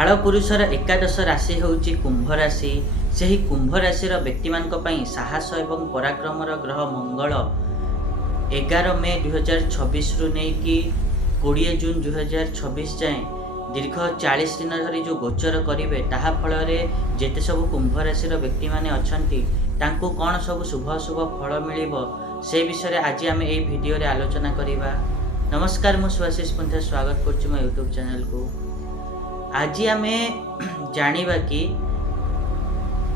कालपुरुषर एकादश राशि होउची कुंभ राशि। सही कुंभ राशिर व्यक्ति साहस एवं पराक्रमर ग्रह मंगल 11 मे 2026 रु नहीं 20 जून 2026 जाए दीर्घ 40 दिन धरी जो गोचर करेंगे ताहा फल जेते सब कुंभ राशिर व्यक्ति माने अछंती तांको कौन सब शुभ शुभ फल मिलिबो से विषय आज आम यही भिडियो रे आलोचना करिबा। नमस्कार, मु सुभाषिष पंथा स्वागत करछु मो यूट्यूब चैनल को। आज आम जानिबा कि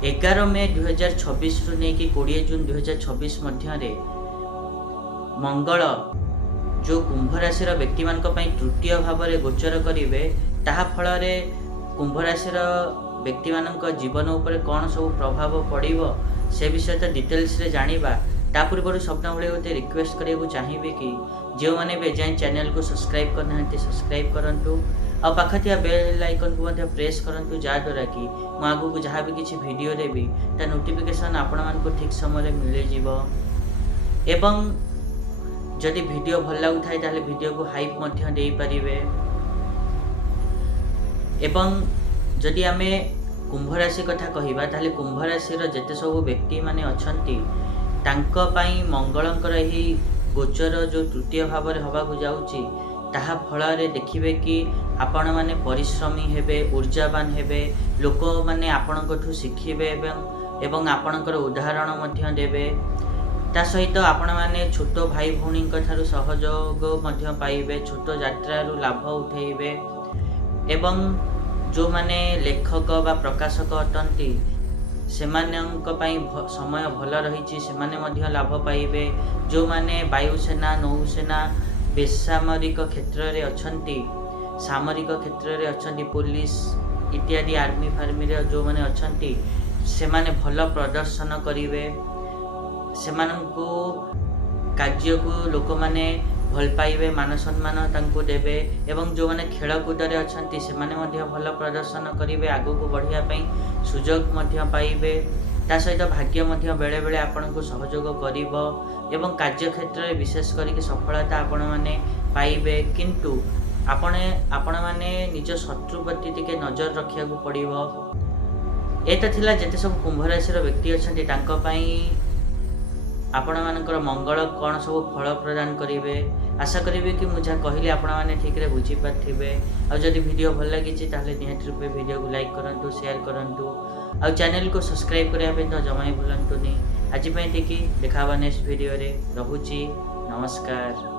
11 मे 2026 रु नहीं 20 जून 2026 मध्य मंगल जो कुंभ राशि व्यक्ति तृतीय भाव में गोचर करेंगे ताहा फल कुंभ राशि व्यक्ति जीवन उपर कौन सब प्रभाव पड़ो से विषय तो डिटेल्स रे जानिबा। ता पूर्व स्वप्न भाई गोटे रिक्वेस्ट करने चाहिए कि जो मैंने भी जाए चैनल को सब्सक्राइब करना सब्सक्राइब करूँ आ पाखा बेल आइकन को प्रेस करूँ जहाँद्वारा कि मुझे आगू को जहाँ भी किसी वीडियो देवी ता नोटिफिकेशन आपण मानक ठीक समय मिल एवं जदि वीडियो भल लगु थाए ताले वीडियो को हाइप मध्य दे पारिबे। एवं जदि आमे कुंभ राशि कथा कहिबा ताले कुंभ राशि रो जेते सब व्यक्ति माने अछंती तांको पई मंगलंकर ही गोचर जो तृतीय भाव में हवा को जाउची ताहा फल रे देखिबे कि आपण माने परिश्रमी हेबे, ऊर्जावान हेबे, लोक माने आपणकठु शिखिबे एवं आपणकर उदाहरण मध्य देबे। ता सहित आपण माने छोट भाई भौणी सहयोग मध्य पाइबे, छोट यात्रारू लाभ उठेबे एवं जो माने लेखक बा प्रकाशक अटंती सेमानंक पई समय भल रही सेमाने मध्य लाभ पाइबे। जो माने वायुसेना, नौसेना, बेसामरिक क्षेत्र रे अछंती, सामरिक क्षेत्र रे अछंती, पुलिस इत्यादि आर्मी फार्मी रे जो माने अछंती सेमाने भल प्रदर्शन करिवे। सेमानंको कार्य को लोक माने भल पाइबे, मान सम्मान तांको देबे एवं जो माने खेलकूद रे अछंती सेमाने मध्य भल प्रदर्शन करिवे, आगो को बढ़िया पई सुजोग मध्य पाइबे। ता सहित भाग्य मध्य बेले बेले आपण को सहयोग करिवो एवं कार्य क्षेत्र रे विशेष करी सफलता आपण माने पाइबे। किंतु आपण माने निज शत्रु प्रति टिके नजर रखिया को पड़िवो। एता थिला जेते सब कुंभ राशि रो व्यक्ति अछंती तांको पई आपण मानकर मंगल कौन सब फल प्रदान करेंगे। आशा करी कि मुझे कहली आपण मैंने ठीक रे बुझी पारे। और जदि वीडियो भल लगी निहाती रूपे वीडियो को लाइक करूँ, शेयर करूँ और चैनल को सब्सक्राइब करने तो जमा ही भूलुनी। आज देखा नेक्स्ट वीडियो रे। रहुची, नमस्कार।